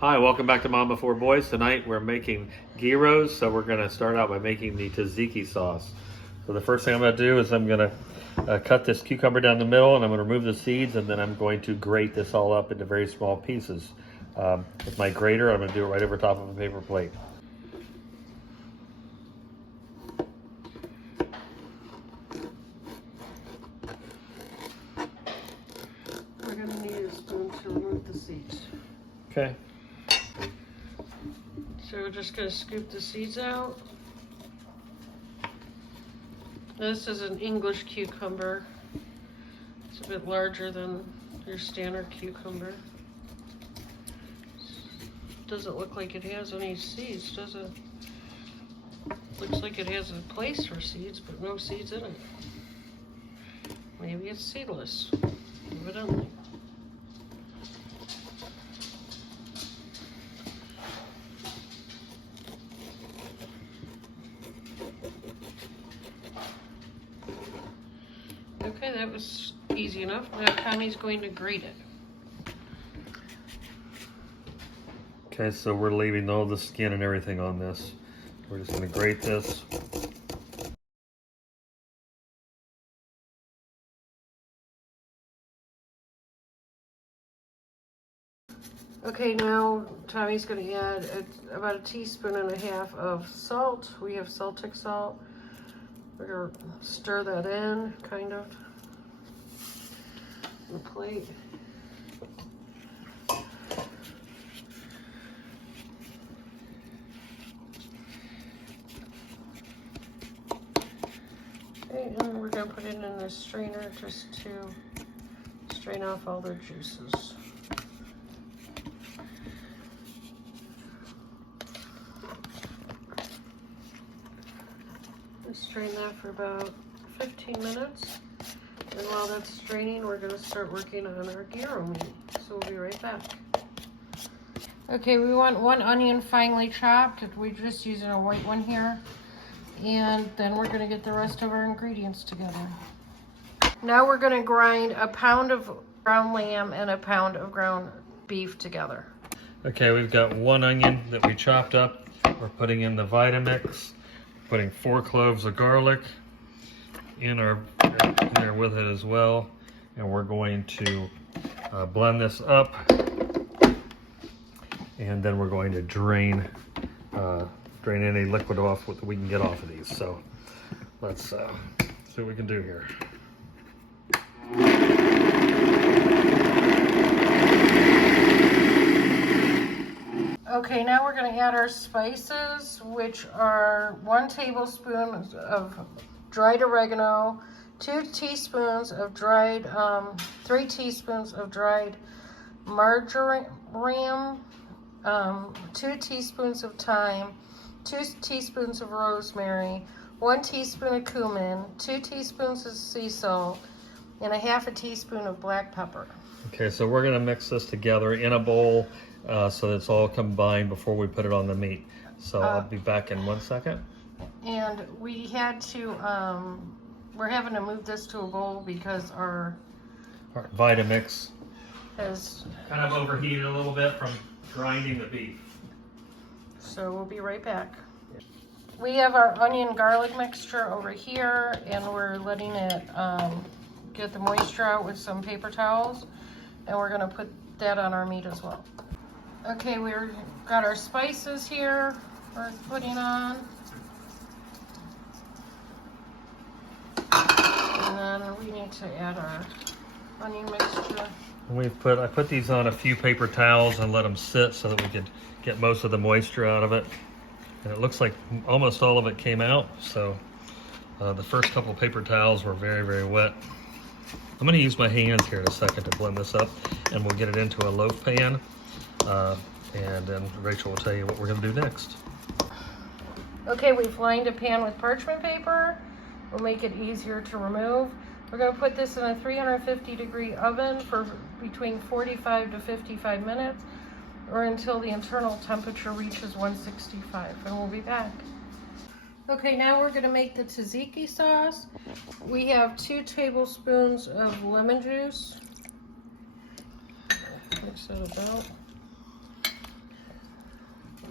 Hi, welcome back to Mom Before Boys. Tonight we're making gyros, so we're going to start out by making the tzatziki sauce. So the first thing I'm going to do is I'm going to cut this cucumber down the middle, and I'm going to remove the seeds, and then I'm going to grate this all up into very small pieces. With my grater, I'm going to do it right over top of a paper plate. We're going to need a spoon to remove the seeds. Okay. So we're just going to scoop the seeds out. This is an English cucumber. It's a bit larger than your standard cucumber. Doesn't look like it has any seeds, does it? Looks like it has a place for seeds, but no seeds in it. Maybe it's seedless, evidently. Okay, that was easy enough. Now Tommy's going to grate it. Okay, so we're leaving all the skin and everything on this. We're just going to grate this. Okay, now Tommy's going to add about a teaspoon and a half of salt. We have Celtic salt. We're going to stir that in, kind of, on the plate. Okay, and we're going to put it in the strainer just to strain off all the juices. Strain that for about 15 minutes. And while that's straining, we're going to start working on our gyro meat. So we'll be right back. Okay, we want one onion finely chopped. We're just using a white one here. And then we're going to get the rest of our ingredients together. Now we're going to grind a pound of ground lamb and a pound of ground beef together. Okay, we've got one onion that we chopped up. We're putting in the Vitamix. Putting 4 cloves of garlic in there with it as well, and we're going to blend this up, and then we're going to drain any liquid off that we can get off of these. So let's see what we can do here. Okay, now we're going to add our spices, which are 1 tablespoon of dried oregano, 2 teaspoons of dried, 3 teaspoons of dried marjoram, 2 teaspoons of thyme, 2 teaspoons of rosemary, 1 teaspoon of cumin, 2 teaspoons of sea salt, and a half a teaspoon of black pepper. Okay, so we're going to mix this together in a bowl so that it's all combined before we put it on the meat. So I'll be back in 1 second. And we had to, we're having to move this to a bowl because our Vitamix has kind of overheated a little bit from grinding the beef. So we'll be right back. We have our onion garlic mixture over here, and we're letting it get the moisture out with some paper towels, and we're going to put that on our meat as well. Okay, we've got our spices here we're putting on. And then we need to add our onion mixture. I put these on a few paper towels and let them sit so that we could get most of the moisture out of it. And it looks like almost all of it came out. So the first couple of paper towels were very, very wet. I'm going to use my hands here in a second to blend this up, and we'll get it into a loaf pan. And then Rachel will tell you what we're going to do next. Okay, we've lined a pan with parchment paper. We'll make it easier to remove. We're going to put this in a 350-degree oven for between 45 to 55 minutes, or until the internal temperature reaches 165, and we'll be back. Okay, now we're going to make the tzatziki sauce. We have 2 tablespoons of lemon juice. Mix it about.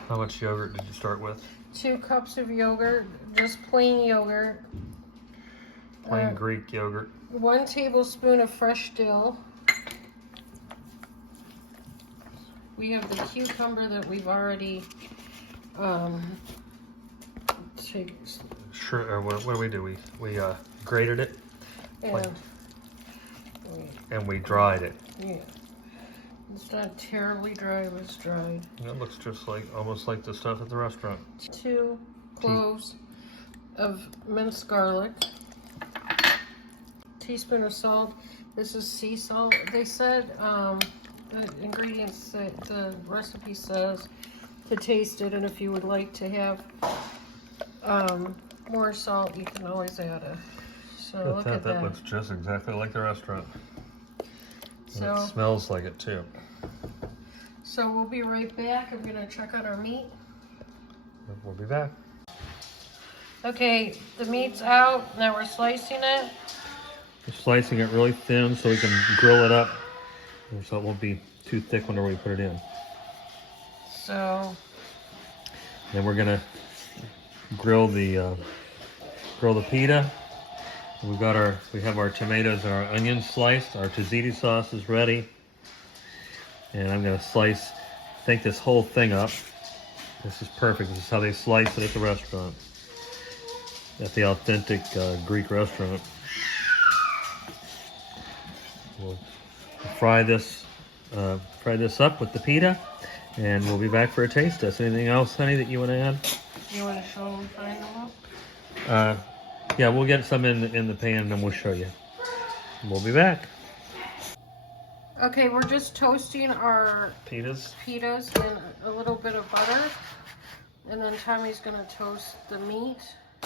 How much yogurt did you start with? 2 cups of yogurt, just plain yogurt. Plain Greek yogurt. 1 tablespoon of fresh dill. We have the cucumber that we've already Sure. What do we do? We grated it and we dried it. Yeah. It's not terribly dry, but it's dried. It looks just like almost like the stuff at the restaurant. 2 cloves of minced garlic. Teaspoon of salt. This is sea salt. They said the ingredients that the recipe says to taste it, and if you would like to have more salt, you can always add it. So look at that. That looks just exactly like the restaurant. So it smells like it too. So we'll be right back. I'm gonna check on our meat. We'll be back. Okay, the meat's out. Now we're slicing it. We're slicing it really thin so we can grill it up, so it won't be too thick whenever we put it in. So then we're gonna grill the pita. We have our tomatoes and our onions sliced. Our tzatziki sauce is ready, and I'm gonna slice. Think this whole thing up. This is perfect. This is how they slice it at the restaurant, at the Authentic Greek restaurant. We'll fry this up with the pita, and we'll be back for a taste test. Anything else, honey, that you want to add? You want to show them frying them up? Yeah, we'll get some in the pan, and then we'll show you. We'll be back. Okay, we're just toasting our Pitas in a little bit of butter, and then Tommy's gonna toast the meat.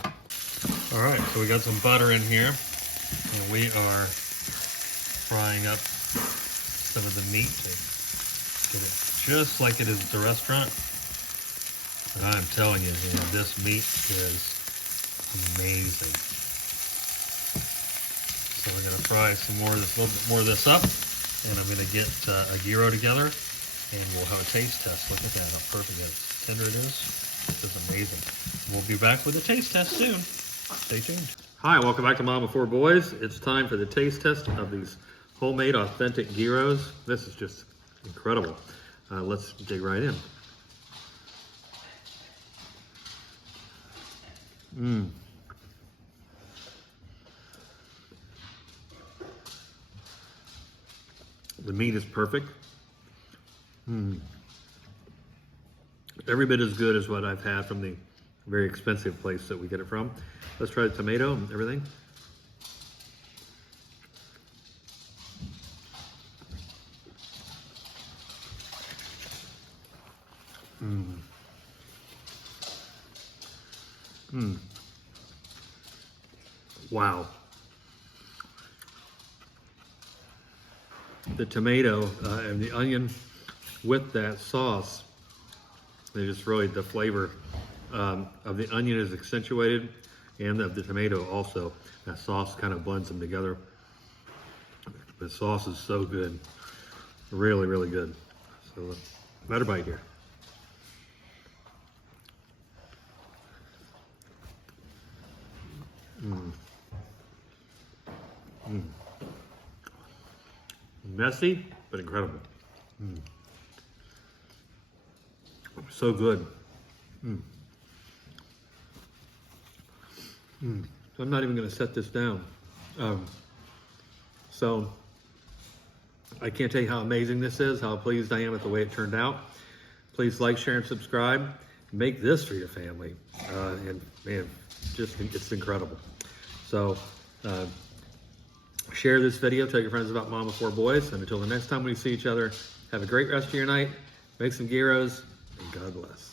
All right, so we got some butter in here, and we are frying up some of the meat to get it just like it is at the restaurant. And I'm telling you, this meat is amazing. So we're gonna fry some more, a little bit more of this up, and I'm gonna get a gyro together, and we'll have a taste test. Look at that, how perfect how tender it is. This is amazing. We'll be back with a taste test soon. Stay tuned. Hi, welcome back to Mom of 4 Boys. It's time for the taste test of these homemade authentic gyros. This is just incredible. Let's dig right in. The meat is perfect. Every bit as good as what I've had from the very expensive place that we get it from. Let's try the tomato and everything. Wow. The tomato and the onion with that sauce, they just really, the flavor of the onion is accentuated, and of the tomato also. That sauce kind of blends them together. The sauce is so good. Really, really good. So, better bite here. Messy, but incredible. So good. I'm not even going to set this down. So I can't tell you how amazing this is, how pleased I am with the way it turned out. Please like, share, and subscribe. Make this for your family. And man, just it's incredible. So share this video, tell your friends about Mom of 4 Boys, and until the next time we see each other, have a great rest of your night, make some gyros, and God bless.